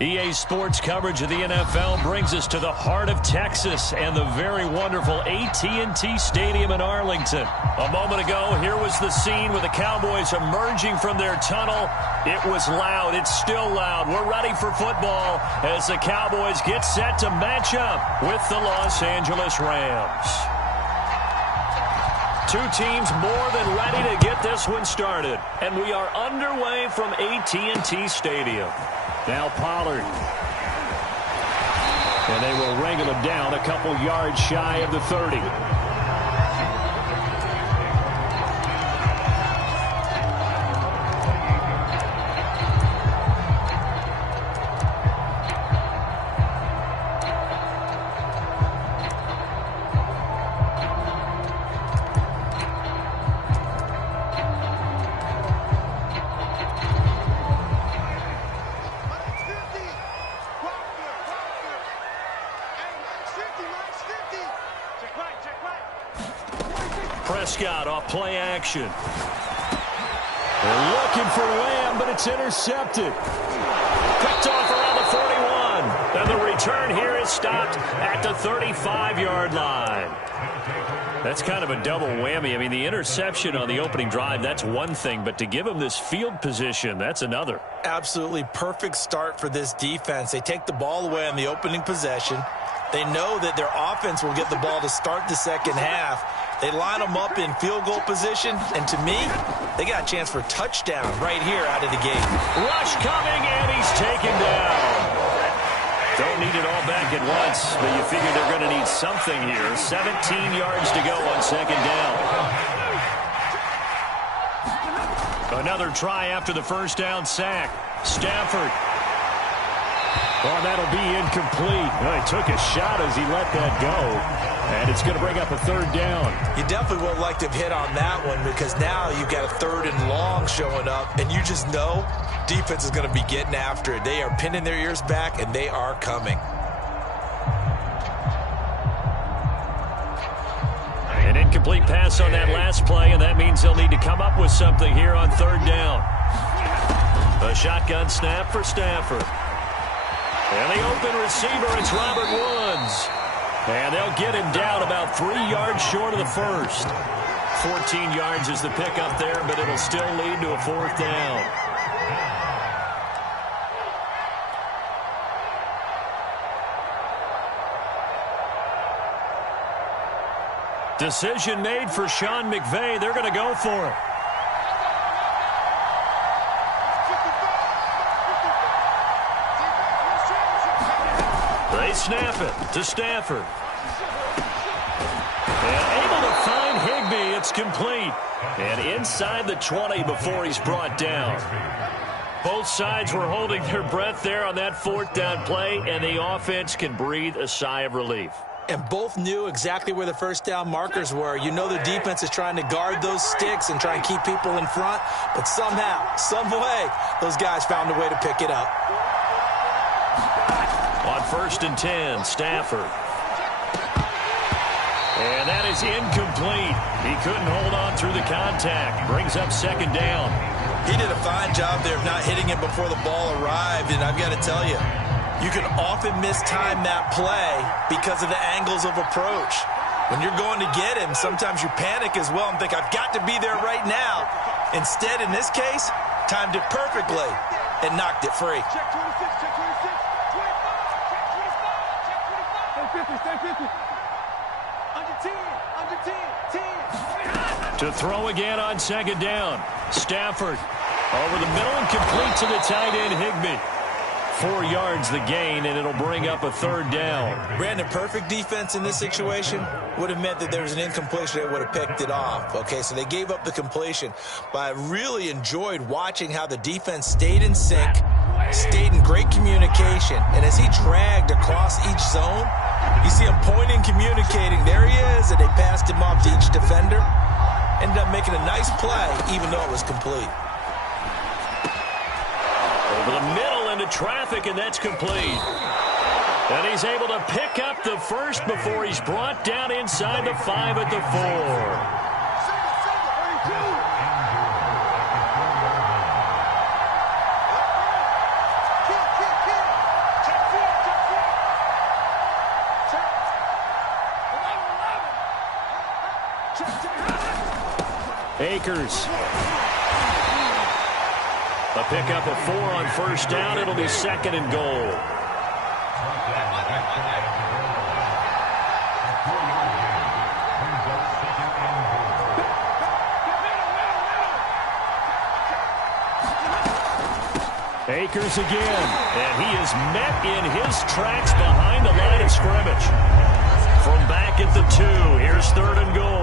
EA Sports coverage of the NFL brings us to the heart of Texas and the very wonderful AT&T Stadium in Arlington. A moment ago, here was the scene with the Cowboys emerging from their tunnel. It was loud. It's still loud. We're ready for football as the Cowboys get set to match up with the Los Angeles Rams. Two teams more than ready to get this one started. And we are underway from AT&T Stadium. Now Pollard. And they will wrangle him down a couple yards shy of the 30. Prescott off play action. They're looking for Lamb, but it's intercepted. Picked off around the 41. And the return here is stopped at the 35-yard line. That's kind of a double whammy. I mean, the interception on the opening drive, that's one thing. But to give him this field position, that's another. Absolutely perfect start for this defense. They take the ball away on the opening possession. They know that their offense will get the ball to start the second half. They line them up in field goal position, and to me, they got a chance for a touchdown right here out of the gate. Rush coming, and he's taken down. Don't need it all back at once, but you figure they're going to need something here. 17 yards to go on second down. Another try after the first down sack. Stafford. Oh, that'll be incomplete. Well, he took a shot as he let that go. And it's going to bring up a third down. You definitely would like to have hit on that one because now you've got a third and long showing up, and you just know defense is going to be getting after it. They are pinning their ears back, and they are coming. An incomplete pass on that last play, and that means they'll need to come up with something here on third down. A shotgun snap for Stafford. And the open receiver, it's Robert Woods. And they'll get him down about 3 yards short of the first. 14 yards is the pickup there, but it'll still lead to a fourth down. Decision made for Sean McVay. They're going to go for it. They snap it to Stafford. And able to find Higbee. It's complete. And inside the 20 before he's brought down. Both sides were holding their breath there on that fourth down play, and the offense can breathe a sigh of relief. And both knew exactly where the first down markers were. You know the defense is trying to guard those sticks and try and keep people in front. But somehow, some way, those guys found a way to pick it up. On 1st and 10, Stafford. And that is incomplete. He couldn't hold on through the contact. Brings up second down. He did a fine job there of not hitting it before the ball arrived. And I've got to tell you, you can often mistime that play because of the angles of approach. When you're going to get him, sometimes you panic as well and think, I've got to be there right now. Instead, in this case, timed it perfectly and knocked it free. Check 26, check 26, 25, check 25, check 25. Stay 50, stay 50. Under 10, under 10, 10. To throw again on second down. Stafford over the middle and complete to the tight end Higbee. 4 yards the gain, and it'll bring up a third down. Brandon, perfect defense in this situation would have meant that there was an incompletion. They would have picked it off. Okay, so they gave up the completion. But I really enjoyed watching how the defense stayed in sync, stayed in great communication. And as he dragged across each zone, you see him pointing, communicating. There he is, and they passed him off to each defender. Ended up making a nice play, even though it was complete. Over the middle into traffic, and that's complete. And he's able to pick up the first before he's brought down inside the 5 at the 4. Akers. A pickup of 4 on first down. It'll be 2nd and goal. Akers again, and he is met in his tracks behind the line of scrimmage. From back at the 2, here's 3rd and goal.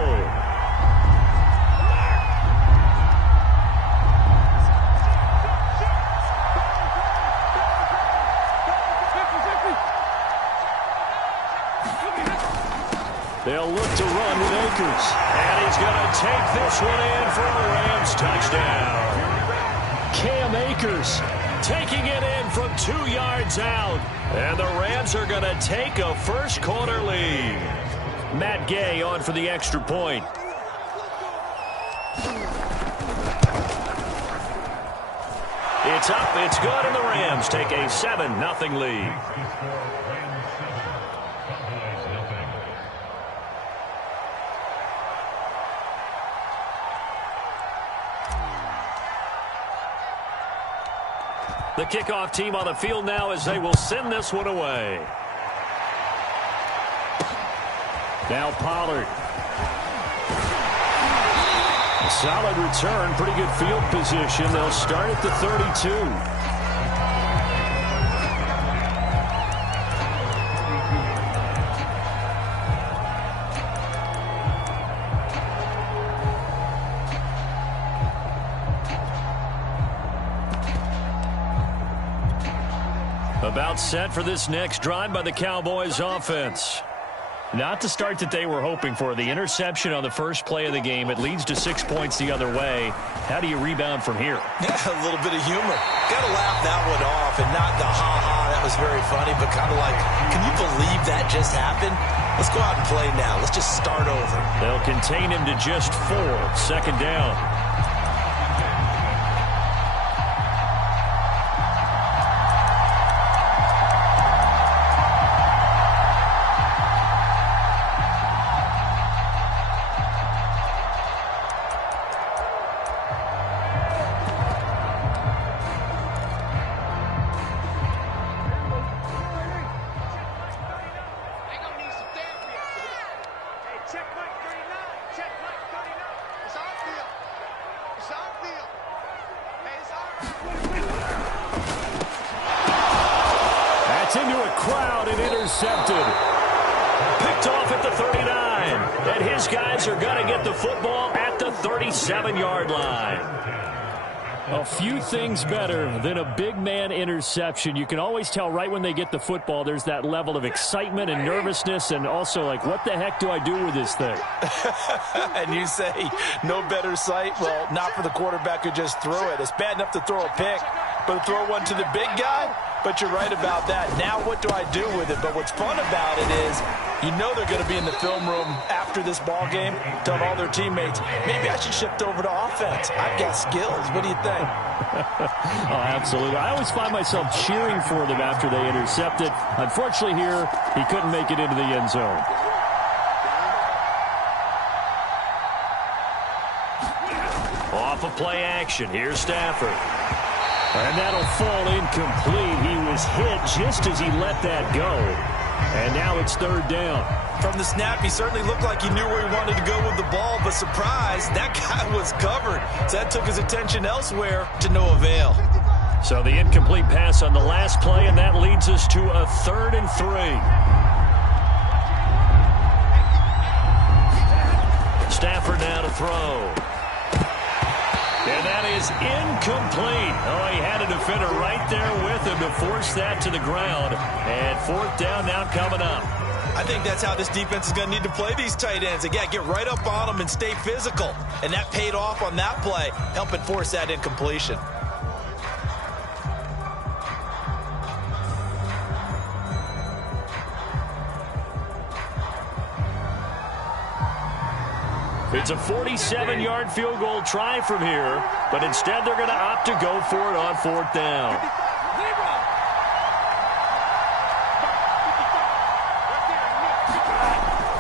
They'll look to run with Akers, and he's going to take this one in for a Rams touchdown. Cam Akers taking it in from 2 yards out. And the Rams are going to take a first-quarter lead. Matt Gay on for the extra point. It's up, it's good, and the Rams take a 7-0 lead. The kickoff team on the field now as they will send this one away. Now Pollard. A solid return, pretty good field position. They'll start at the 32. About set for this next drive by the Cowboys offense. Not the start that they were hoping for. The interception on the first play of the game. It leads to 6 points the other way. How do you rebound from here? Yeah, a little bit of humor. Got to laugh that one off and not the ha-ha. That was very funny, but kind of like, can you believe that just happened? Let's go out and play now. Let's just start over. They'll contain him to just 4. 2nd down. Into a crowd and intercepted. Picked off at the 39. And his guys are going to get the football at the 37-yard line. A few things better than a big man interception. You can always tell right when they get the football, there's that level of excitement and nervousness and also like, what the heck do I do with this thing? And you say, no better sight? Well, not for the quarterback who just threw it. It's bad enough to throw a pick, but to throw one to the big guy? But you're right about that. Now what do I do with it? But what's fun about it is you know they're going to be in the film room after this ball game telling all their teammates, maybe I should shift over to offense. I've got skills. What do you think? Oh, absolutely. I always find myself cheering for them after they intercept it. Unfortunately here, he couldn't make it into the end zone. Off of play action. Here's Stafford. And that'll fall incomplete. He was hit just as he let that go. And now it's 3rd down. From the snap, he certainly looked like he knew where he wanted to go with the ball, but surprise, that guy was covered. So that took his attention elsewhere to no avail. So the incomplete pass on the last play, and that leads us to a 3rd and 3. Stafford now to throw. And that is incomplete. Oh, he had a defender right there with him to force that to the ground. And 4th down now coming up. I think that's how this defense is going to need to play these tight ends. Again, get right up on them and stay physical. And that paid off on that play, helping force that incompletion. It's a 47-yard field goal try from here, but instead they're going to opt to go for it on 4th down.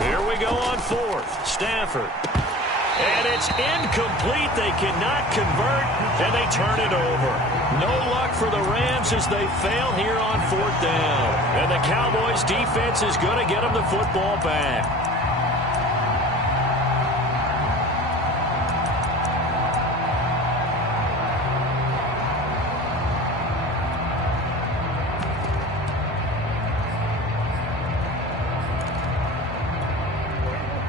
Here we go on 4th. Stafford. And it's incomplete. They cannot convert, and they turn it over. No luck for the Rams as they fail here on 4th down. And the Cowboys' defense is going to get them the football back.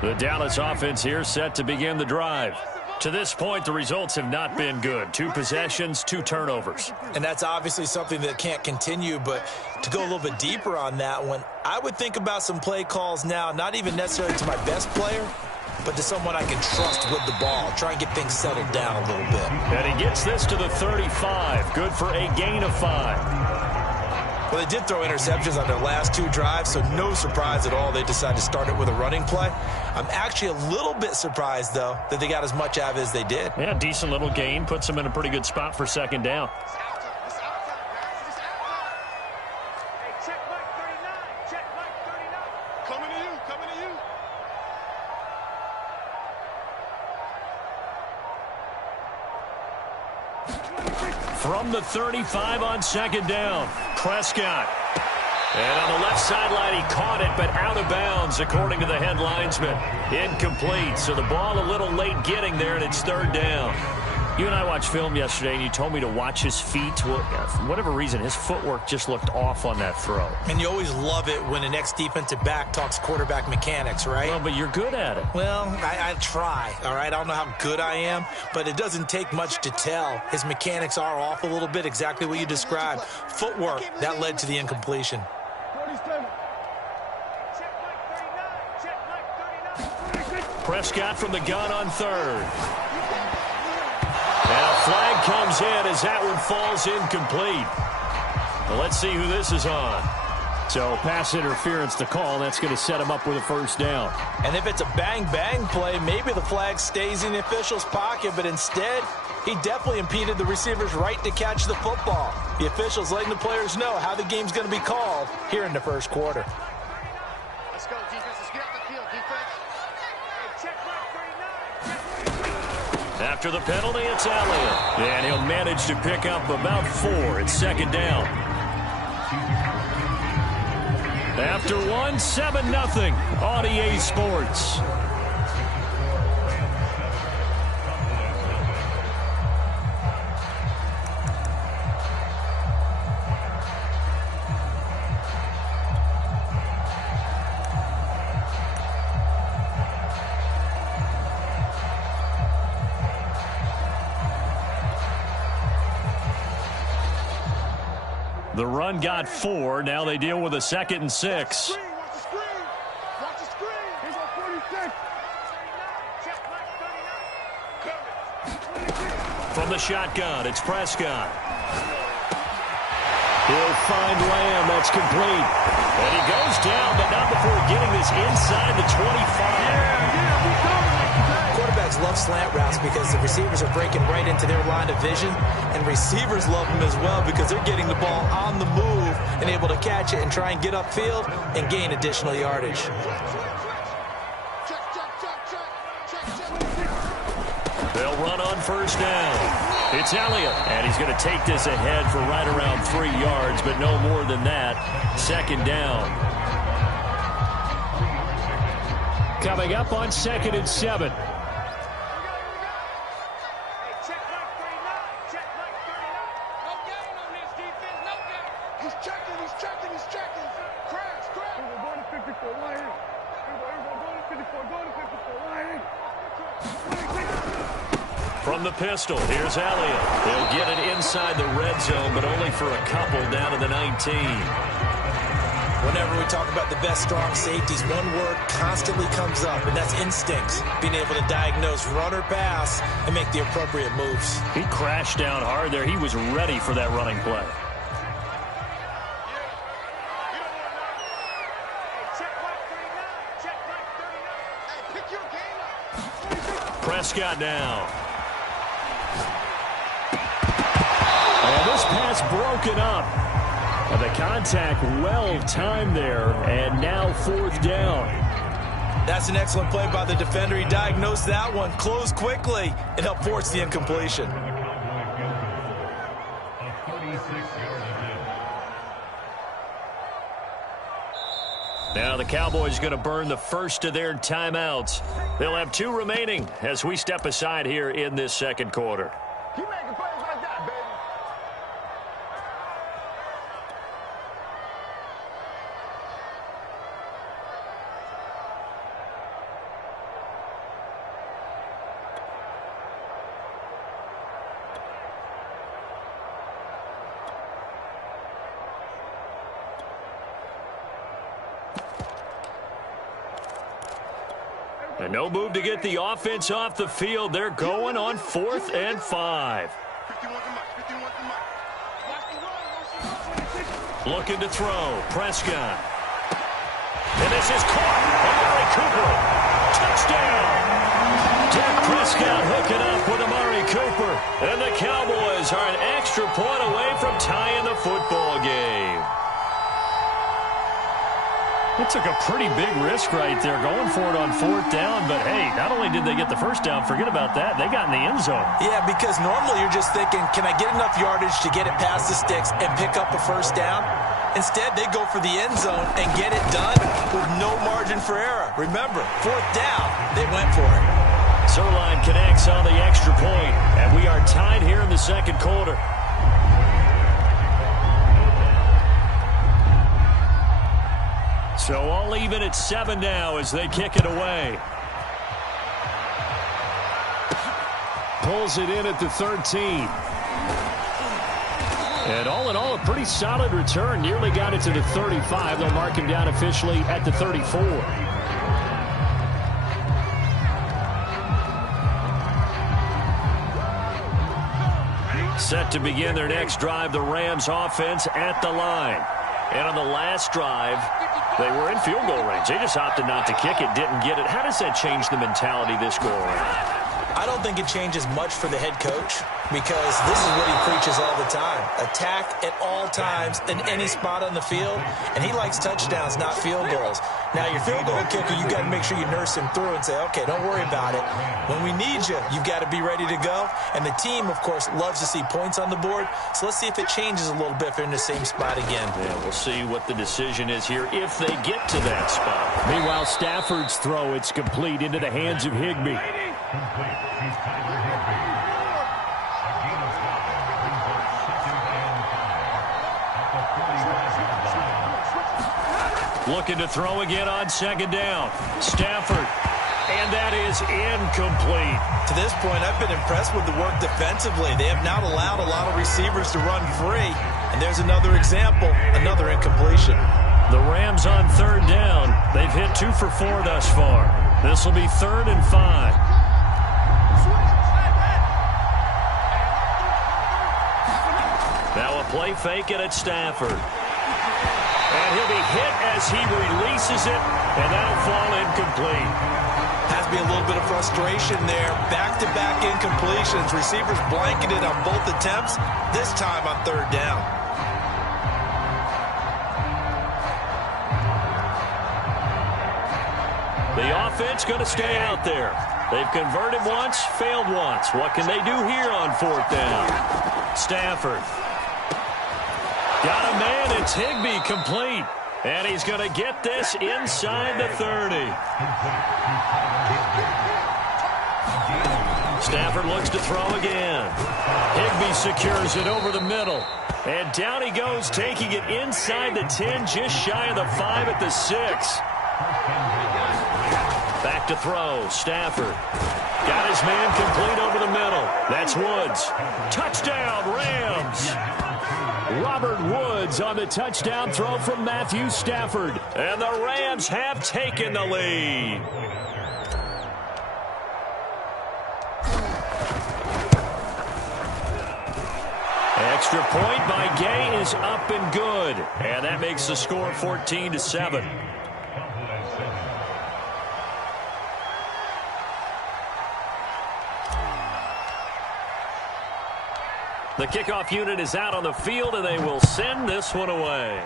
The Dallas offense here set to begin the drive. To this point, the results have not been good. 2 possessions, 2 turnovers. And that's obviously something that can't continue, but to go a little bit deeper on that one, I would think about some play calls now, not even necessarily to my best player, but to someone I can trust with the ball. Try and get things settled down a little bit. And he gets this to the 35. Good for a gain of 5. Well, they did throw interceptions on their last 2 drives, so no surprise at all they decided to start it with a running play. I'm actually a little bit surprised, though, that they got as much out of it as they did. Yeah, decent little gain. Puts them in a pretty good spot for 2nd down. From the 35 on 2nd down, Prescott. And on the left sideline, he caught it, but out of bounds, according to the head linesman. Incomplete, so the ball a little late getting there, and it's 3rd down. You and I watched film yesterday, and you told me to watch his feet. Well, for whatever reason, his footwork just looked off on that throw. And you always love it when an ex-defensive back talks quarterback mechanics, right? Well, but you're good at it. Well, I try, all right? I don't know how good I am, but it doesn't take much to tell. His mechanics are off a little bit, exactly what you described. Footwork, that led to the incompletion. 47. Prescott from the gun on 3rd. And a flag comes in as that one falls incomplete. Well, let's see who this is on. So pass interference to call. That's going to set him up with a 1st down. And if it's a bang-bang play, maybe the flag stays in the official's pocket, but instead, he definitely impeded the receiver's right to catch the football. The officials letting the players know how the game's going to be called here in the 1st quarter. Let's go, defense. Let's get out the field, defense. Hey, check right 39. After the penalty, it's Elliott. And he'll manage to pick up about 4. It's 2nd down. After 1, 7-0 on EA Sports. The run got 4. Now they deal with a 2nd and 6. Watch the screen. Watch the screen. He's on 46. From the shotgun, it's Prescott. He'll find Lamb. That's complete. And he goes down, but not before getting this inside the 25. Quarterbacks love slant routes because the receivers are breaking right into their line of vision, and receivers love them as well because they're getting the ball on the move and able to catch it and try and get upfield and gain additional yardage. They'll run on 1st down. It's Elliott, and he's going to take this ahead for right around 3 yards, but no more than that. 2nd down. Coming up on 2nd and 7. From the pistol, here's Elliott. He'll get it inside the red zone, but only for a couple down to the 19. Whenever we talk about the best strong safeties, one word constantly comes up, and that's instincts. Being able to diagnose run or pass and make the appropriate moves. He crashed down hard there. He was ready for that running play. Prescott now. And this pass broken up. And the contact well timed there, and now 4th down. That's an excellent play by the defender. He diagnosed that one, closed quickly, and helped force the incompletion. Now the Cowboys going to burn the first of their timeouts. They'll have 2 remaining as we step aside here in this second quarter. Keep making plays like that, baby. And no move to get the offense off the field. They're going on 4th and 5. Looking to throw. Prescott. And this is caught. Amari Cooper. Touchdown. Dak Prescott hooking up with Amari Cooper. And the Cowboys are an extra point away from tying the football game. It took a pretty big risk right there going for it on 4th down. But, hey, not only did they get the first down, forget about that, they got in the end zone. Yeah, because normally you're just thinking, can I get enough yardage to get it past the sticks and pick up a first down? Instead, they go for the end zone and get it done with no margin for error. Remember, 4th down, they went for it. Zerline connects on the extra point, and we are tied here in the second quarter. So all even at 7 now as they kick it away. Pulls it in at the 13. And all in all, a pretty solid return. Nearly got it to the 35. They'll mark him down officially at the 34. Set to begin their next drive, the Rams offense at the line. And on the last drive, they were in field goal range. They just opted not to kick it, didn't get it. How does that change the mentality this go around? I don't think it changes much for the head coach because this is what he preaches all the time. Attack at all times in any spot on the field, and he likes touchdowns, not field goals. Now, your field goal kicker, you got to make sure you nurse him through and say, okay, don't worry about it. When we need you, you've got to be ready to go. And the team, of course, loves to see points on the board. So let's see if it changes a little bit if they're in the same spot again. Yeah, we'll see what the decision is here if they get to that spot. Meanwhile, Stafford's throw, it's complete into the hands of Higbee. Looking to throw again on 2nd down. Stafford. And that is incomplete. To this point, I've been impressed with the work defensively. They have not allowed a lot of receivers to run free. And there's another example, another incompletion. The Rams on 3rd down. They've hit 2 for 4 thus far. This will be 3rd and 5. Now a play fake it at Stafford. And he'll be hit as he releases it, and that'll fall incomplete. Has to be a little bit of frustration there. Back-to-back incompletions. Receivers blanketed on both attempts, this time on 3rd down. The offense going to stay out there. They've converted once, failed once. What can they do here on 4th down? Stafford. Got a man, it's Higbee, complete. And he's going to get this inside the 30. Stafford looks to throw again. Higbee secures it over the middle. And down he goes, taking it inside the 10, just shy of the 5 at the 6. Back to throw, Stafford. Got his man complete over the middle. That's Woods. Touchdown, Rams. Robert Woods on the touchdown throw from Matthew Stafford. And the Rams have taken the lead. Extra point by Gay is up and good. And that makes the score 14-7. The kickoff unit is out on the field, and they will send this one away.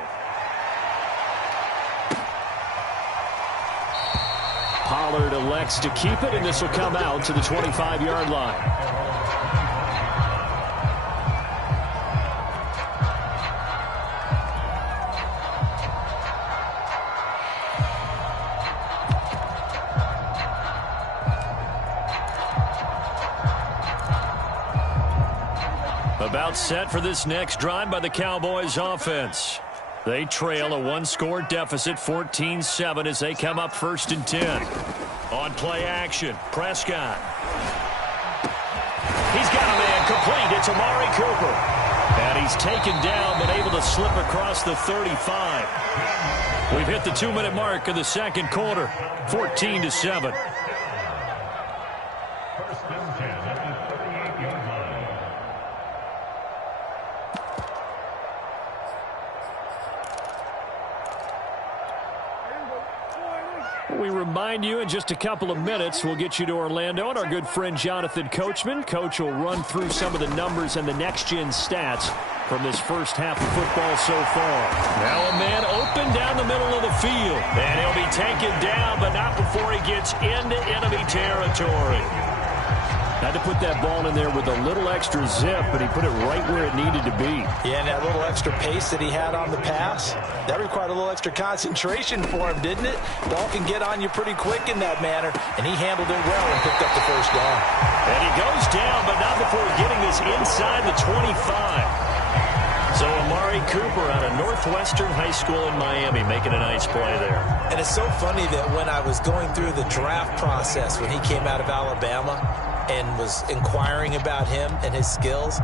Pollard elects to keep it, and this will come out to the 25-yard line. About set for this next drive by the Cowboys offense. They trail a one-score deficit, 14-7, as they come up 1st and 10. On play action, Prescott. He's got a man complete. It's Amari Cooper. And he's taken down, but able to slip across the 35. We've hit the 2-minute mark of the second quarter, 14-7. We remind you in just a couple of minutes we'll get you to Orlando and our good friend Jonathan Coachman. Coach will run through some of the numbers and the next-gen stats from this first half of football so far. Now a man open down the middle of the field. And he'll be taken down, but not before he gets into enemy territory. Had to put that ball in there with a little extra zip, but he put it right where it needed to be. Yeah, and that little extra pace that he had on the pass, that required a little extra concentration for him, didn't it? Ball can get on you pretty quick in that manner, and he handled it well and picked up the first down. And he goes down, but not before getting this inside the 25. So Amari Cooper out of Northwestern High School in Miami making a nice play there. And it's so funny that when I was going through the draft process when he came out of Alabama and was inquiring about him and his skills,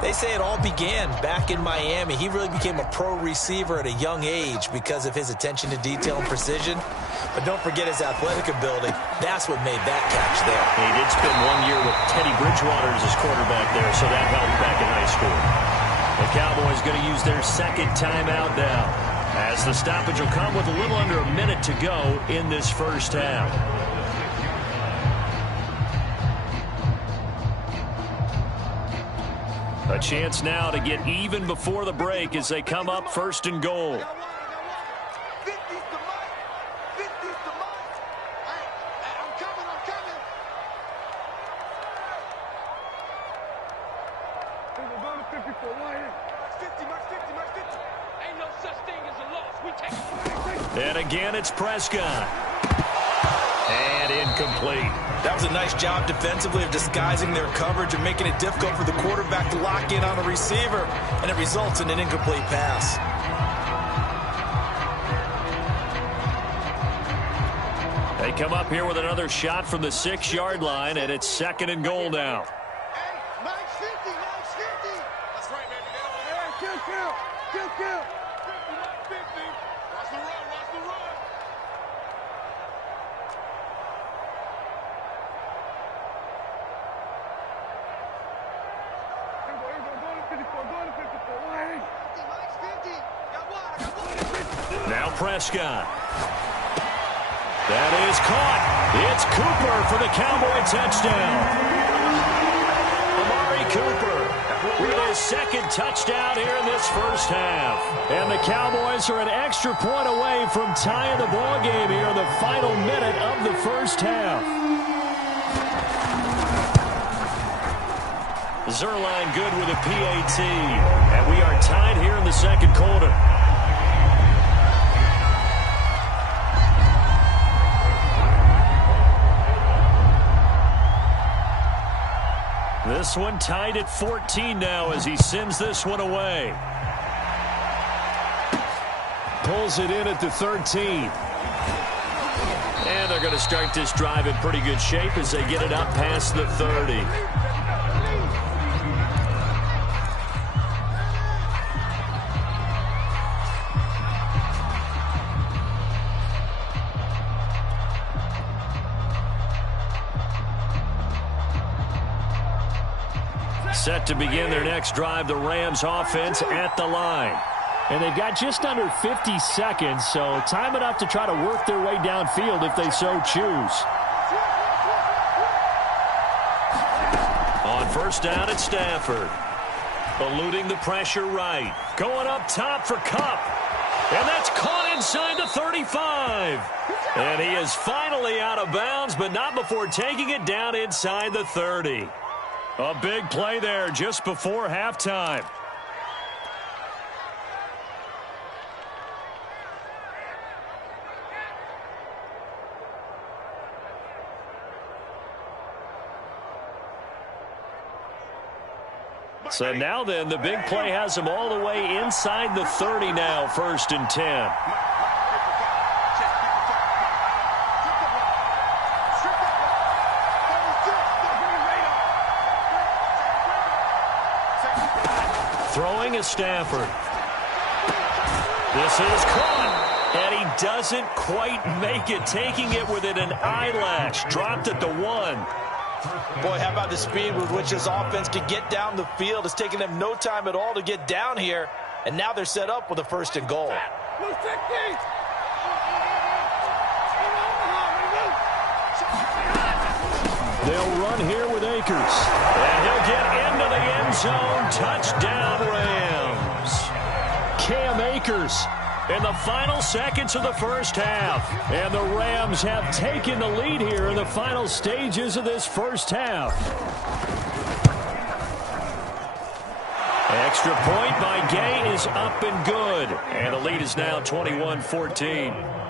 they say it all began back in Miami. He really became a pro receiver at a young age because of his attention to detail and precision. But don't forget his athletic ability. That's what made that catch there. He did spend 1 year with Teddy Bridgewater as his quarterback there, so that helped back in high school. The Cowboys going to use their second timeout now, as the stoppage will come with a little under a minute to go in this first half. A chance now to get even before the break as they come up 1st and goal. And again, it's Prescott. And incomplete. That was a nice job defensively of disguising their coverage and making it difficult for the quarterback to lock in on a receiver, and it results in an incomplete pass. They come up here with another shot from the 6-yard line, and it's 2nd and goal now. Now Prescott. That is caught. It's Cooper for the Cowboy touchdown. Amari Cooper with his 2nd touchdown here in this first half. And the Cowboys are an extra point away from tying the ball game here in the final minute of the first half. Zerline good with a PAT. And we are tied here in the second quarter. This one tied at 14 now as he sends this one away. Pulls it in at the 13. And they're going to start this drive in pretty good shape as they get it up past the 30. Set to begin their next drive, the Rams offense at the line. And they've got just under 50 seconds, so time enough to try to work their way downfield if they so choose. On first down at Stafford. Eluding the pressure right. Going up top for Kupp. And that's caught inside the 35. And he is finally out of bounds, but not before taking it down inside the 30. A big play there just before halftime. So now then, the big play has him all the way inside the 30 now, 1st and 10. Throwing is Stafford. This is caught, and he doesn't quite make it, taking it within an eyelash. Dropped at the 1. Boy, how about the speed with which this offense can get down the field? It's taken them no time at all to get down here, and now they're set up with a 1st and goal. They'll run here with Akers, and he'll get into the end zone. Touchdown, Rams. Cam Akers in the final seconds of the first half. And the Rams have taken the lead here in the final stages of this first half. Extra point by Gay is up and good. And the lead is now 21-14.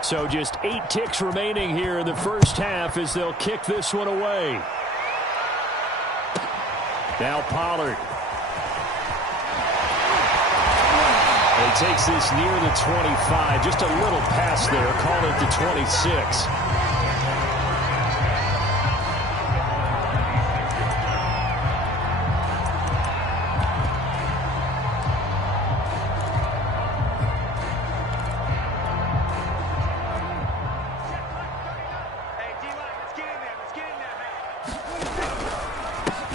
So just 8 ticks remaining here in the first half as they'll kick this one away. Now Pollard. He takes this near the 25. Just a little pass there. Call it the 26.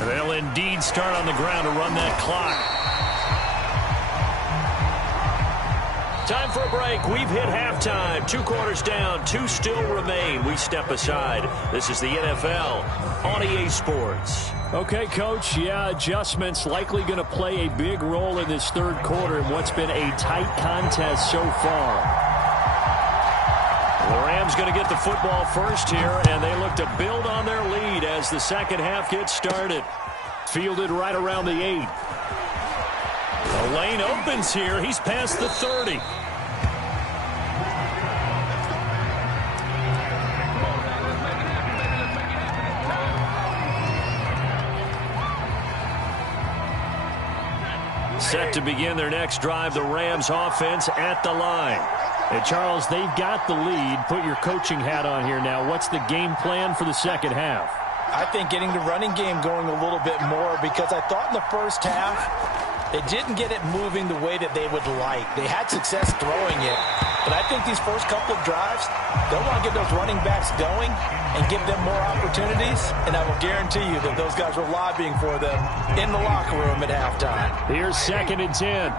They'll indeed start on the ground to run that clock. Time for a break. We've hit halftime. 2 quarters down. 2 still remain. We step aside. This is the NFL on EA Sports. Okay, Coach. Yeah, adjustments likely going to play a big role in this third quarter in what's been a tight contest so far. The Rams going to get the football first here, and they look to build on their lead as the second half gets started. Fielded right around the 8. The lane opens here. He's past the 30. Set to begin their next drive, the Rams offense at the line. And Charles, they've got the lead. Put your coaching hat on here now. What's the game plan for the second half? I think getting the running game going a little bit more, because I thought in the first half they didn't get it moving the way that they would like. They had success throwing it, but I think these first couple of drives, they'll want to get those running backs going and give them more opportunities, and I will guarantee you that those guys were lobbying for them in the locker room at halftime. Here's 2nd and 10.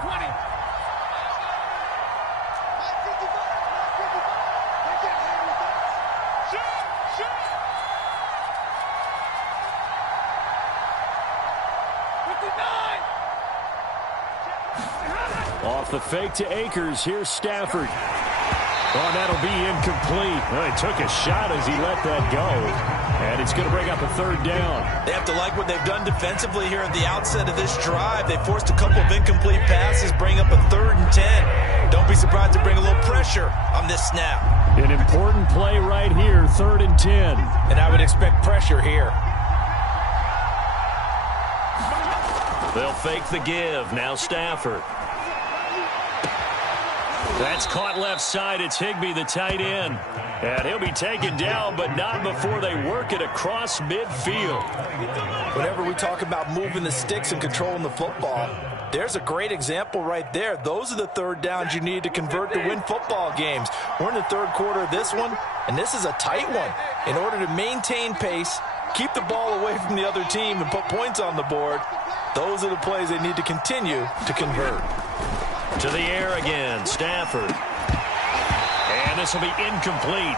Off the fake to Akers. Here's Stafford. Oh, that'll be incomplete. Well, he took a shot as he let that go. And it's going to bring up a 3rd down. They have to like what they've done defensively here at the outset of this drive. They forced a couple of incomplete passes, bring up a 3rd and 10. Don't be surprised to bring a little pressure on this snap. An important play right here, 3rd and 10. And I would expect pressure here. They'll fake the give. Now Stafford. That's caught left side. It's Higbee, the tight end. And he'll be taken down, but not before they work it across midfield. Whenever we talk about moving the sticks and controlling the football, there's a great example right there. Those are the 3rd downs you need to convert to win football games. We're in the 3rd quarter of this one, and this is a tight one. In order to maintain pace, keep the ball away from the other team, and put points on the board, those are the plays they need to continue to convert. To the air again, Stafford. And And this will be incomplete.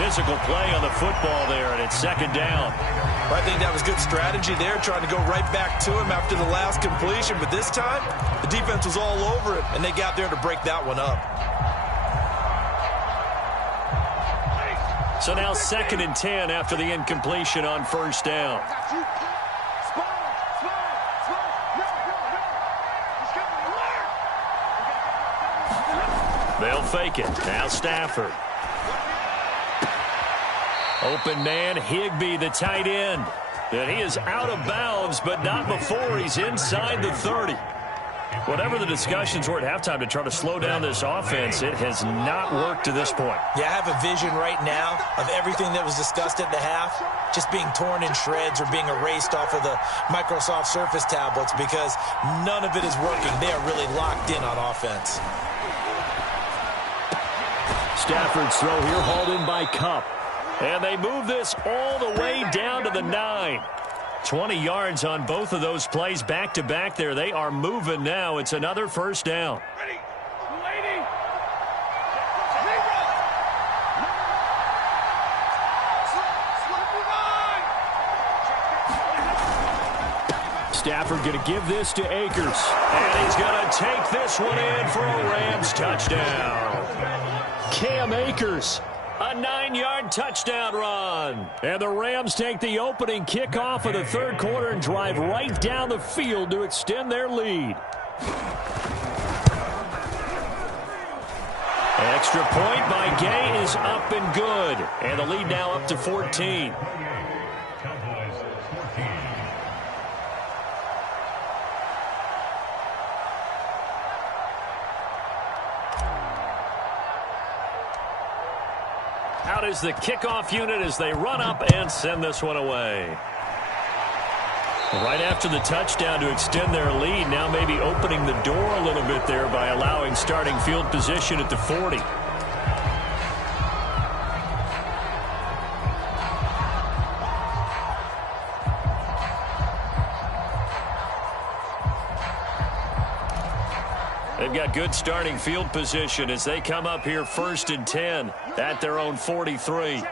Physical play on the football there, and it's second down. I think that was good strategy there, trying to go right back to him after the last completion. But this time, the defense was all over it, and they got there to break that one up. So now 2nd and 10 after the incompletion on first down. They'll fake it. Now Stafford. Open man, Higbee, the tight end. And he is out of bounds, but not before he's inside the 30. Whatever the discussions were at halftime to try to slow down this offense, it has not worked to this point. Yeah, I have a vision right now of everything that was discussed at the half just being torn in shreds or being erased off of the Microsoft Surface tablets because none of it is working. They are really locked in on offense. Stafford's throw here hauled in by Kupp. And they move this all the way down to the 9. 20 yards on both of those plays back-to-back there. They are moving now. It's another first down. Stafford going to give this to Akers. And he's going to take this one in for a Rams touchdown. Cam Akers. A 9-yard touchdown run. And the Rams take the opening kickoff of the third quarter and drive right down the field to extend their lead. Extra point by Gay is up and good. And the lead now up to 14. Out is the kickoff unit as they run up and send this one away. Right after the touchdown to extend their lead, now maybe opening the door a little bit there by allowing starting field position at the 40. They've got good starting field position as they come up here 1st and 10 at their own 43.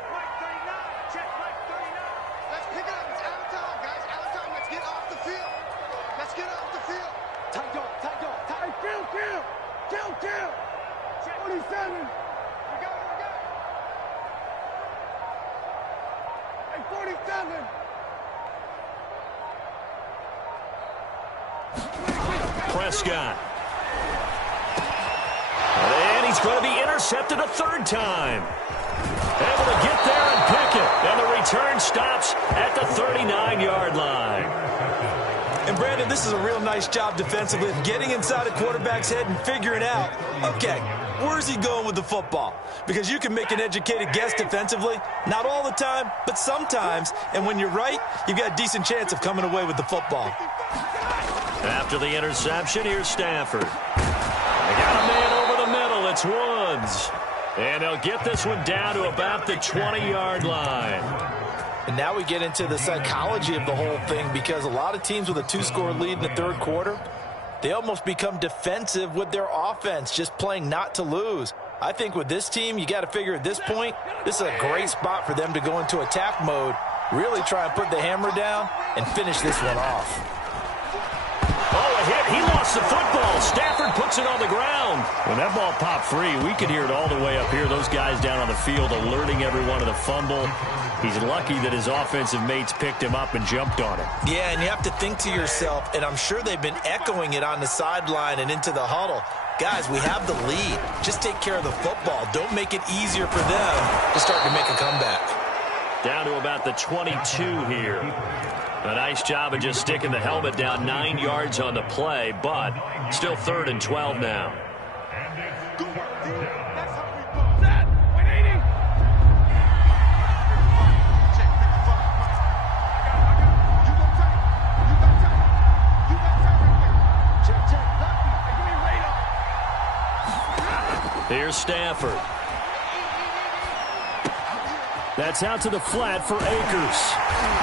Prescott. And he's going to be intercepted a third time. Able to get there and pick it. And the return stops at the 39-yard line. And, Brandon, this is a real nice job defensively of getting inside a quarterback's head and figuring out, okay, where's he going with the football? Because you can make an educated guess defensively. Not all the time, but sometimes. And when you're right, you've got a decent chance of coming away with the football. After the interception, here's Stafford. They got a man over the middle. It's Woods. And they'll get this one down to about the 20-yard line. And now we get into the psychology of the whole thing, because a lot of teams with a 2-score lead in the third quarter, they almost become defensive with their offense, just playing not to lose. I think with this team, you got to figure at this point, this is a great spot for them to go into attack mode, really try and put the hammer down and finish this one off. Oh, a hit. He lost the football. Stafford puts it on the ground. When that ball popped free, we could hear it all the way up here. Those guys down on the field alerting everyone of the fumble. He's lucky that his offensive mates picked him up and jumped on it. Yeah, and you have to think to yourself, and I'm sure they've been echoing it on the sideline and into the huddle. Guys, we have the lead. Just take care of the football. Don't make it easier for them to start to make a comeback. Down to about the 22 here. A nice job of just sticking the helmet down 9 yards on the play, but still 3rd and 12 now. Here's Stafford. That's out to the flat for Akers.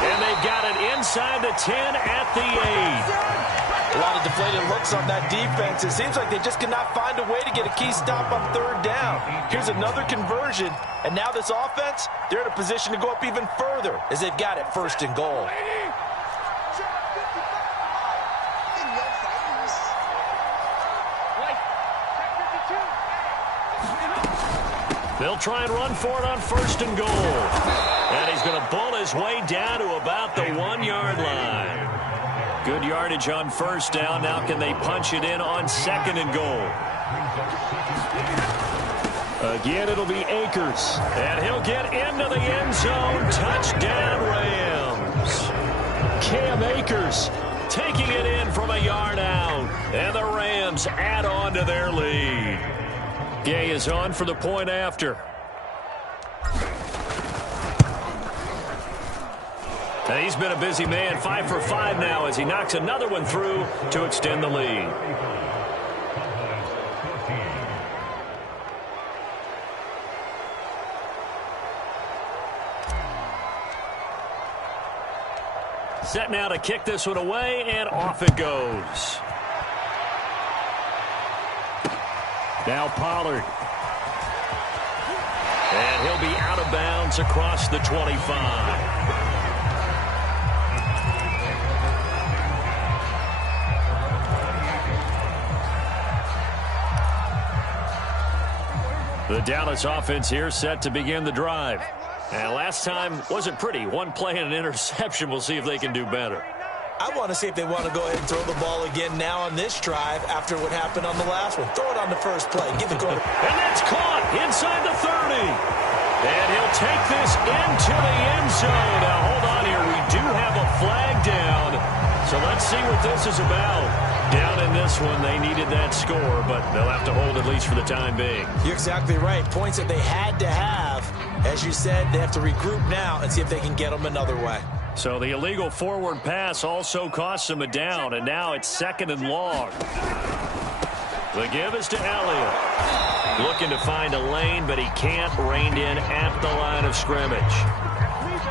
And they've got it inside the 10 at the 8. A lot of deflated looks on that defense. It seems like they just cannot find a way to get a key stop on third down. Here's another conversion, and now this offense, they're in a position to go up even further as they've got it first and goal. They'll try and run for it on first and goal. And he's going to bull his way down to about the 1-yard line. Good yardage on first down. Now can they punch it in on second and goal? Again, it'll be Akers. And he'll get into the end zone. Touchdown, Rams. Cam Akers taking it in from a yard out. And the Rams add on to their lead. Gay is on for the point after. And he's been a busy man, 5 for 5 now as he knocks another one through to extend the lead. Set now to kick this one away, and off it goes. Now Pollard. And he'll be out of bounds across the 25. The Dallas offense here set to begin the drive. And last time wasn't pretty. One play and an interception. We'll see if they can do better. I want to see if they want to go ahead and throw the ball again now on this drive after what happened on the last one. Throw it on the first play. Give the quarterback. And that's caught inside the 30. And he'll take this into the end zone. Now, hold on here. We do have a flag down. So let's see what this is about. Down in this one, they needed that score, but they'll have to hold at least for the time being. You're exactly right. Points that they had to have. As you said, they have to regroup now and see if they can get them another way. So the illegal forward pass also costs them a down, and now it's second and long. The give is to Elliott. Looking to find a lane, but he can't. Reined in at the line of scrimmage.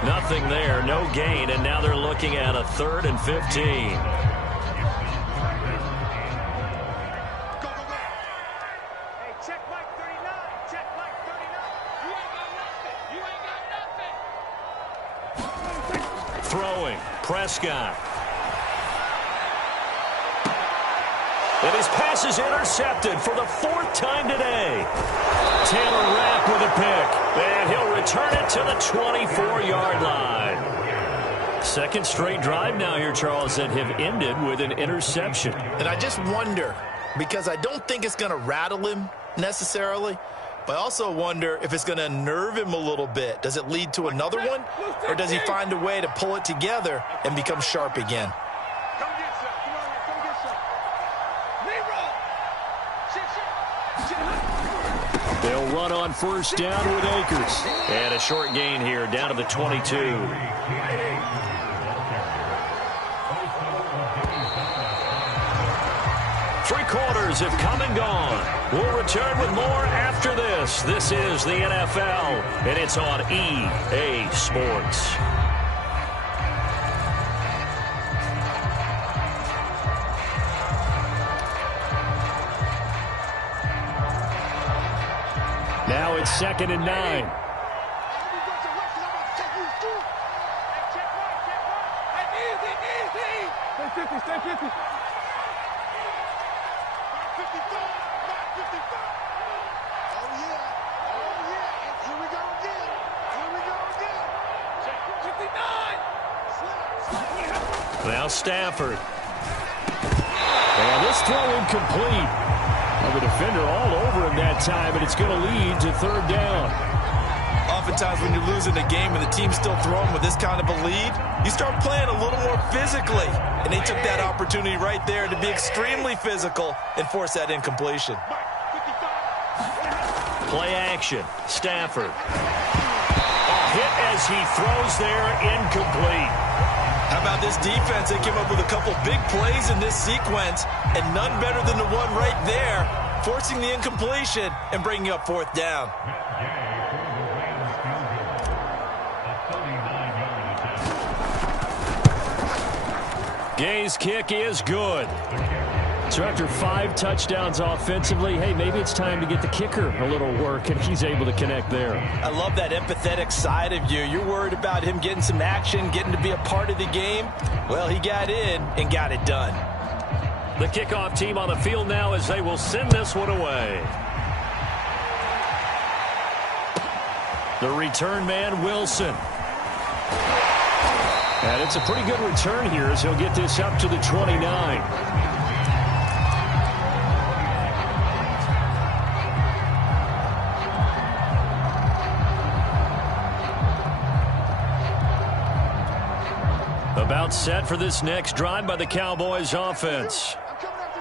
Nothing there, no gain, and now they're looking at a 3rd and 15. Throwing, Prescott. And his pass is intercepted for the 4th time today. Taylor Rapp with a pick. And he'll return it to the 24-yard line. Second straight drive now here, Charles, that have ended with an interception. And I just wonder, because I don't think it's going to rattle him necessarily, but I also wonder if it's going to nerve him a little bit. Does it lead to another one? Or does he find a way to pull it together and become sharp again? They'll run on first down with Akers. And a short gain here down to the 22. 3 quarters have come and gone. We'll return with more after this. This is the NFL, and it's on EA Sports. Now it's 2nd and 9. Stay 50. Now Stafford. And this throw incomplete. The defender all over him that time, and it's going to lead to 3rd down. Oftentimes when you're losing a game and the team's still throwing with this kind of a lead, you start playing a little more physically. And they took that opportunity right there to be extremely physical and force that incompletion. Play action. Stafford. A hit as he throws there, incomplete. How about this defense? They came up with a couple big plays in this sequence, and none better than the one right there, forcing the incompletion and bringing up 4th down. Gay's kick is good. So after 5 touchdowns offensively, hey, maybe it's time to get the kicker a little work, and he's able to connect there. I love that empathetic side of you. You're worried about him getting some action, getting to be a part of the game. Well, he got in and got it done. The kickoff team on the field now as they will send this one away. The return man, Wilson. And it's a pretty good return here as he'll get this up to the 29. About set for this next drive by the Cowboys offense.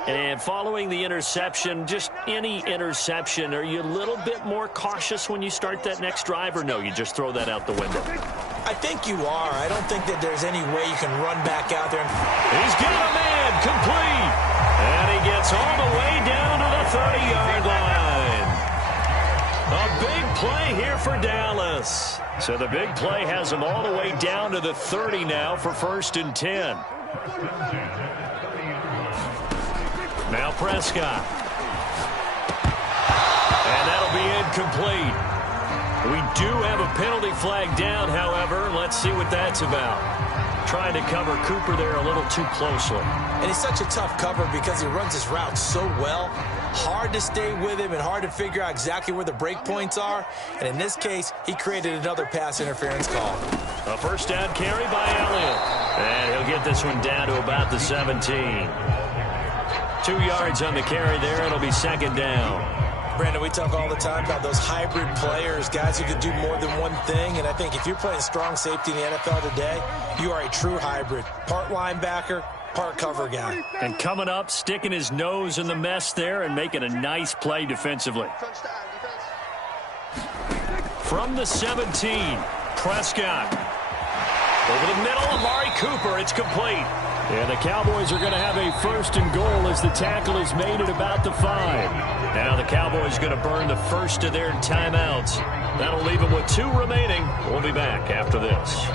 And following the interception, just any interception, are you a little bit more cautious when you start that next drive, or no, you just throw that out the window? I think you are. I don't think that there's any way you can run back out there. He's got a man complete. And he gets all the way down to the 30-yard line. A big play here for Dallas. So the big play has him all the way down to the 30 now for 1st and 10. Now Prescott. And that'll be incomplete. We do have a penalty flag down, however. Let's see what that's about. Trying to cover Cooper there a little too closely. And he's such a tough cover because he runs his route so well. Hard to stay with him and hard to figure out exactly where the break points are. And in this case, he created another pass interference call. A first down carry by Elliott. And he'll get this one down to about the 17. 2 yards on the carry there. It'll be 2nd down. Brandon, we talk all the time about those hybrid players, guys who can do more than one thing. And I think if you're playing strong safety in the NFL today, you are a true hybrid. Part linebacker, part cover guy. And coming up, sticking his nose in the mess there and making a nice play defensively. From the 17, Prescott. Over the middle, Amari Cooper. It's complete. And the Cowboys are going to have a 1st and goal as the tackle is made at about the 5. Now the Cowboys are going to burn the first of their timeouts. That'll leave them with 2 remaining. We'll be back after this.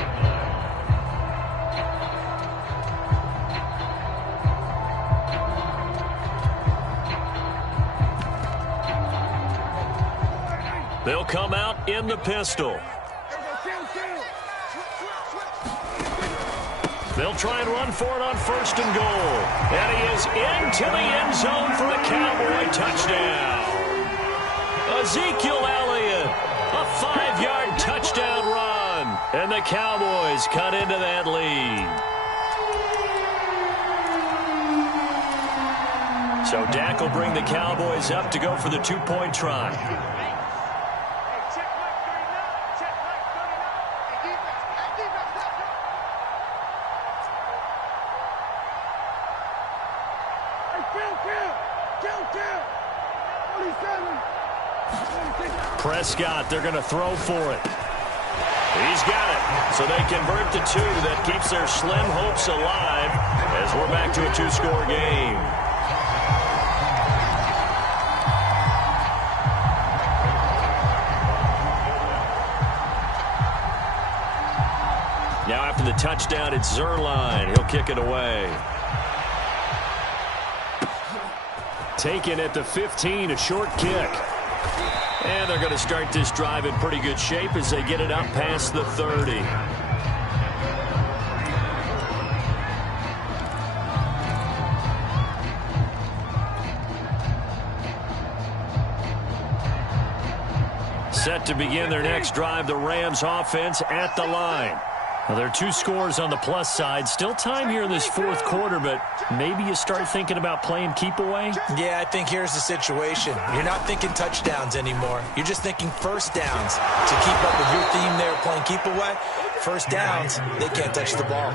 They'll come out in the pistol. They'll try and run for it on 1st and goal. And he is into the end zone for a Cowboy touchdown. Ezekiel Elliott, a 5-yard touchdown run. And the Cowboys cut into that lead. So Dak will bring the Cowboys up to go for the 2-point try. Prescott, they're going to throw for it. He's got it. So they convert the 2. That keeps their slim hopes alive as we're back to a 2-score game. Now after the touchdown, it's Zerline. He'll kick it away. Taken at the 15, a short kick. And they're going to start this drive in pretty good shape as they get it up past the 30. Set to begin their next drive, the Rams offense at the line. Well, there are 2 scores on the plus side. Still time here in this 4th quarter, but maybe you start thinking about playing keep away? Yeah, I think here's the situation. You're not thinking touchdowns anymore. You're just thinking first downs. To keep up with your theme there, playing keep away, first downs, they can't touch the ball.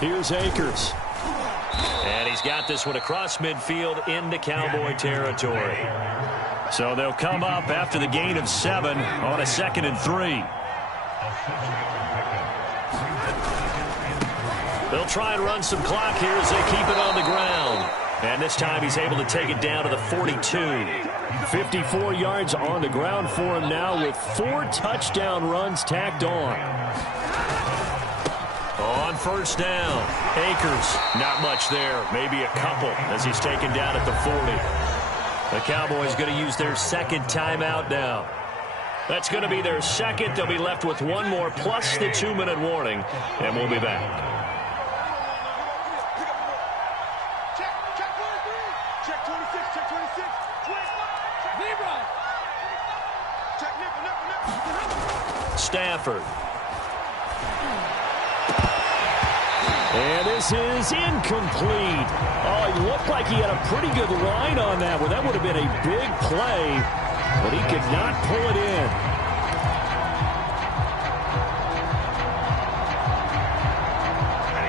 Here's Akers. And he's got this one across midfield into Cowboy territory. So they'll come up after the gain of 7 on a 2nd and 3. They'll try and run some clock here as they keep it on the ground. And this time he's able to take it down to the 42. 54 yards on the ground for him now with 4 touchdown runs tacked on. On first down, Akers, not much there, maybe a couple as he's taken down at the 40. The Cowboys going to use their second timeout now. That's going to be their second. They'll be left with one more plus the 2-minute warning, and we'll be back. Check 26, check 26, 25, Libra. Check nipple. Stafford. And this is incomplete. Oh, he looked like he had a pretty good line on that one. That would have been a big play, but he could not pull it in.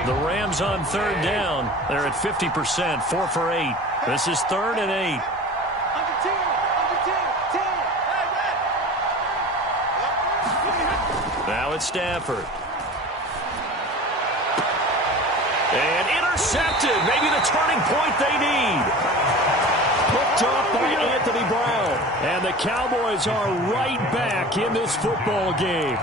The Rams on third down. They're at 50%, 4 for 8. This is 3rd and 8. Under 10, 10. Now it's Stafford. And intercepted. Maybe the turning point they need. Picked off by Anthony Brown. And the Cowboys are right back in this football game.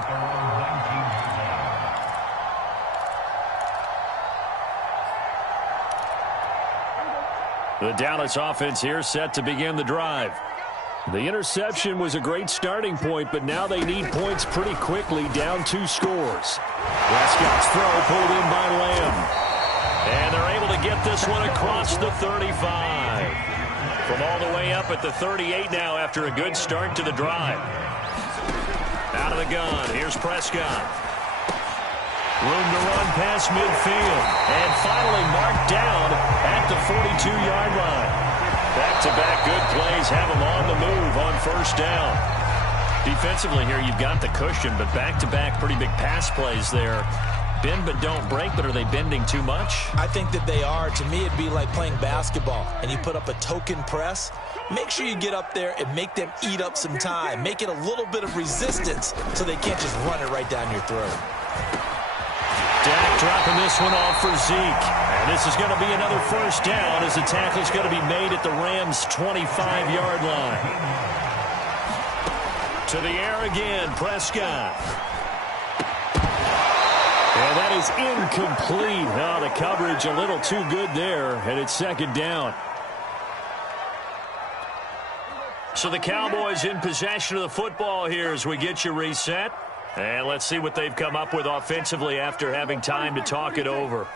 The Dallas offense here set to begin the drive. The interception was a great starting point, but now they need points pretty quickly, down 2 scores. Prescott's throw pulled in by Lamb. And they're able to get this one across the 35. From all the way up at the 38 now after a good start to the drive. Out of the gun, here's Prescott. Room to run past midfield. And finally marked down at the 42-yard line. Back-to-back good plays have them on the move on first down. Defensively here, you've got the cushion, but back-to-back pretty big pass plays there. Bend but don't break, but are they bending too much? I think that they are. To me, it'd be like playing basketball, and you put up a token press. Make sure you get up there and make them eat up some time. Make it a little bit of resistance so they can't just run it right down your throat. Dak dropping this one off for Zeke. And this is going to be another first down as the tackle's going to be made at the Rams' 25-yard line. To the air again, Prescott. And that is incomplete. Oh, the coverage a little too good there, and it's second down. So the Cowboys in possession of the football here as we get you reset. And let's see what they've come up with offensively after having time to talk it over.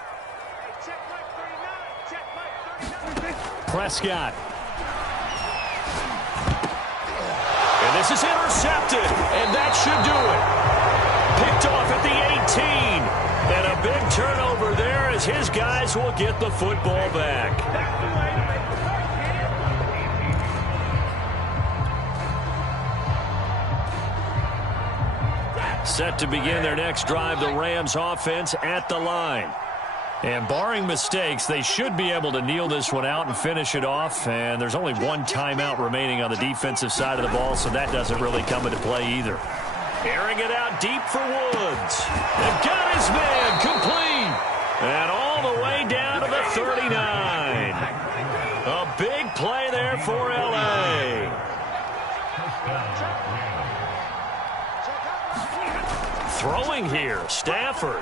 Prescott. And this is intercepted, and that should do it. Picked off at the 18. And a big turnover there as his guys will get the football back. Set to begin their next drive, the Rams offense at the line. And barring mistakes, they should be able to kneel this one out and finish it off. And there's only one timeout remaining on the defensive side of the ball, so that doesn't really come into play either. Airing it out deep for Woods. They've got his man complete. And all the way down to the 39. A big play there for L.A. Throwing here, Stafford.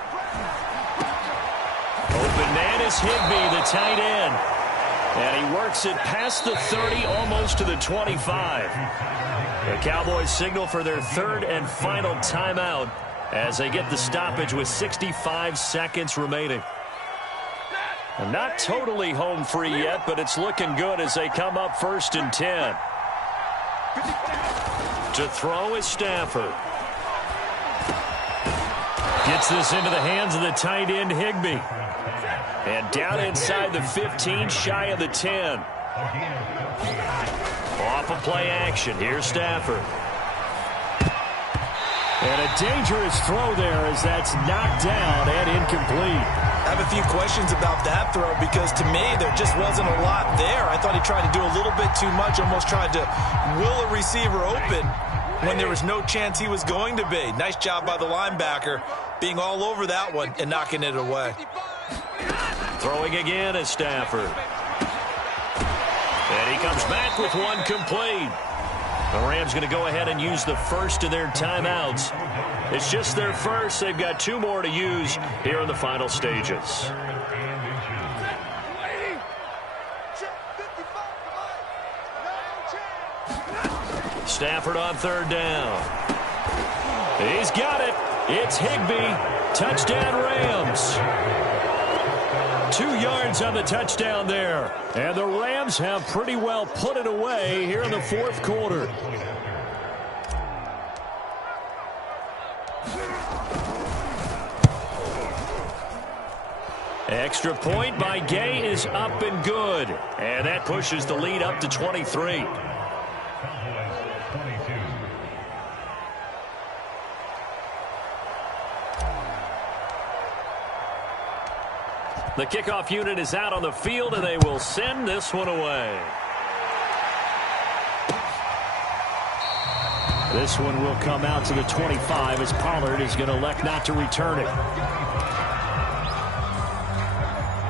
Open man is Higbee, the tight end. And he works it past the 30, almost to the 25. The Cowboys signal for their third and final timeout as they get the stoppage with 65 seconds remaining. And not totally home free yet, but it's looking good as they come up 1st and 10. To throw is Stafford. Gets this into the hands of the tight end, Higbee. And down inside the 15, shy of the 10. Off of play action. Here's Stafford. And a dangerous throw there as that's knocked down and incomplete. I have a few questions about that throw because to me there just wasn't a lot there. I thought he tried to do a little bit too much, almost tried to will a receiver open when there was no chance he was going to be. Nice job by the linebacker being all over that one and knocking it away. Throwing again is Stafford. back with one complete. The Rams going to go ahead and use the first of their timeouts. It's just their first. They've got 2 more to use here in the final stages. Stafford on 3rd down. He's got it. It's Higbee. Touchdown Rams. 2 yards on the touchdown there. And the Rams have pretty well put it away here in the 4th quarter. Extra point by Gay is up and good. And that pushes the lead up to 23. The kickoff unit is out on the field, and they will send this one away. This one will come out to the 25 as Pollard is going to elect not to return it.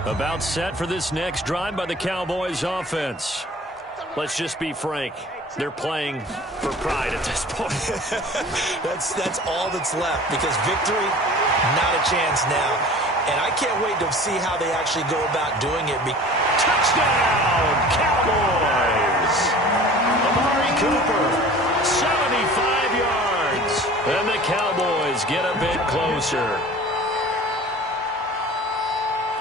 About set for this next drive by the Cowboys offense. Let's just be frank. They're playing for pride at this point. That's all that's left, because victory, not a chance now. And I can't wait to see how they actually go about doing it. Touchdown, Cowboys! Amari Cooper, 75 yards. And the Cowboys get a bit closer.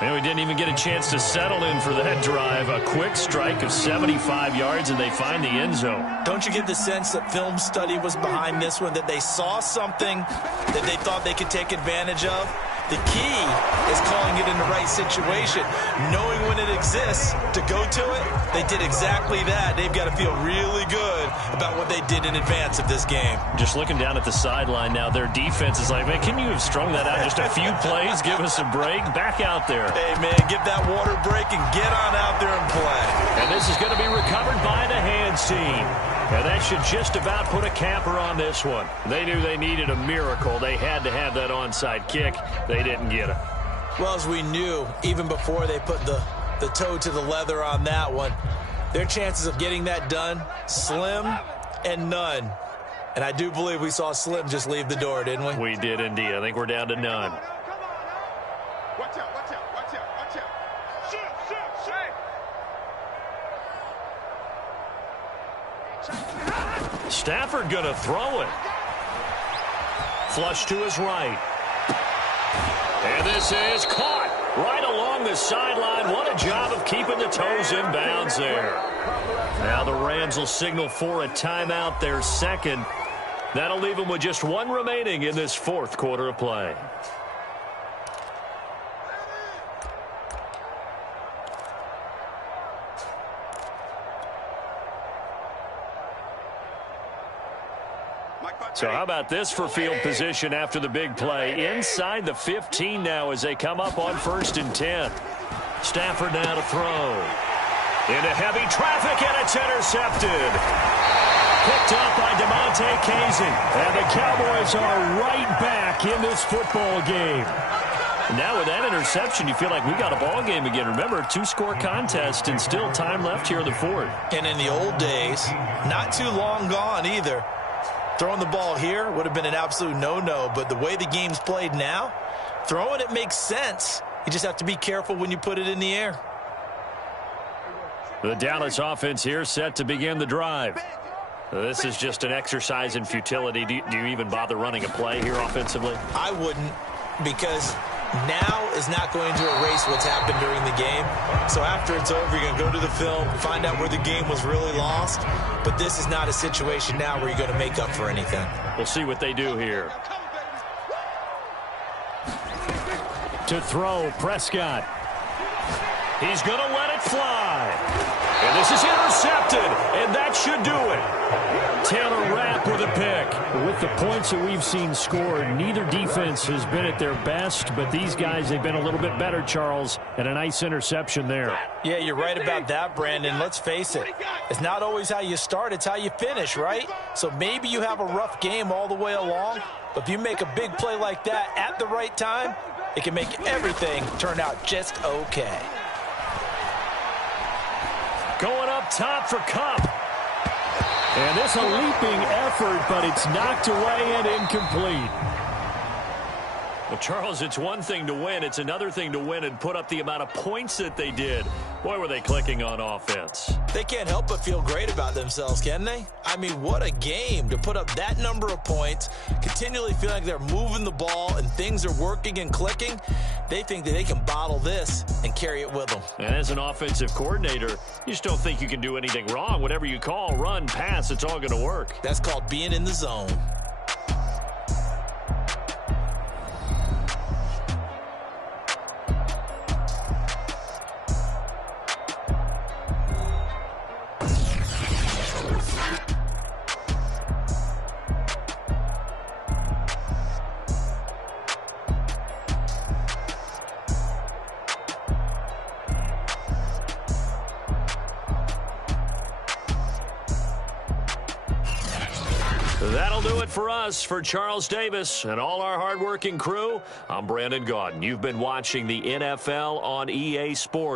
And we didn't even get a chance to settle in for that drive. A quick strike of 75 yards, and they find the end zone. Don't you get the sense that film study was behind this one, that they saw something that they thought they could take advantage of? The key is calling it in the right situation, knowing when it exists to go to it. They did exactly that. They've got to feel really good about what they did in advance of this game. Just looking down at the sideline now, their defense is like, man, can you have strung that out just a few plays? Give us a break. Back out there. Hey, man, give that water break and get on out there and play. And this is going to be recovered by the hands team. And that should just about put a capper on this one. They knew they needed a miracle. They had to have that onside kick. They didn't get it. Well, as we knew, even before they put the toe to the leather on that one, their chances of getting that done, slim and none. And I do believe we saw Slim just leave the door, didn't we? We did indeed. I think we're down to none. Watch out, watch out, watch out, watch out. Shoot, shoot, shoot. Stafford gonna throw it. Flush to his right. And this is caught right along the sideline. What a job of keeping the toes in bounds there. Now the Rams will signal for a timeout, their second. That'll leave them with just 1 remaining in this 4th quarter of play. So how about this for field position after the big play? Inside the 15 now as they come up on 1st and 10. Stafford now to throw. Into heavy traffic, and it's intercepted. Picked up by DeMonte Kazin. And the Cowboys are right back in this football game. Now with that interception, you feel like we got a ball game again. Remember, 2-score contest and still time left here in the 4th. And in the old days, not too long gone either, throwing the ball here would have been an absolute no-no. But the way the game's played now, throwing it makes sense. You just have to be careful when you put it in the air. The Dallas offense here set to begin the drive. This is just an exercise in futility. Do you even bother running a play here offensively? I wouldn't, because now is not going to erase what's happened during the game. So after it's over, you're going to go to the film, find out where the game was really lost. But this is not a situation now where you're going to make up for anything. We'll see what they do here. To throw, Prescott. He's going to let it fly. And this is intercepted, and that should do it. Taylor Rapp with a pick. With the points that we've seen scored, neither defense has been at their best, but these guys, they've been a little bit better, Charles, and a nice interception there. Yeah, you're right about that, Brandon. Let's face it. It's not always how you start, it's how you finish, right? So maybe you have a rough game all the way along, but if you make a big play like that at the right time, it can make everything turn out just okay. Going up top for Kupp. And this a leaping effort, but it's knocked away and incomplete. Well, Charles, it's one thing to win. It's another thing to win and put up the amount of points that they did. Boy, were they clicking on offense. They can't help but feel great about themselves, can they? I mean, what a game to put up that number of points, continually feel like they're moving the ball and things are working and clicking. They think that they can bottle this and carry it with them. And as an offensive coordinator, you just don't think you can do anything wrong. Whatever you call, run, pass, it's all going to work. That's called being in the zone. That'll do it for us. For Charles Davis and all our hardworking crew, I'm Brandon Gaudin. You've been watching the NFL on EA Sports.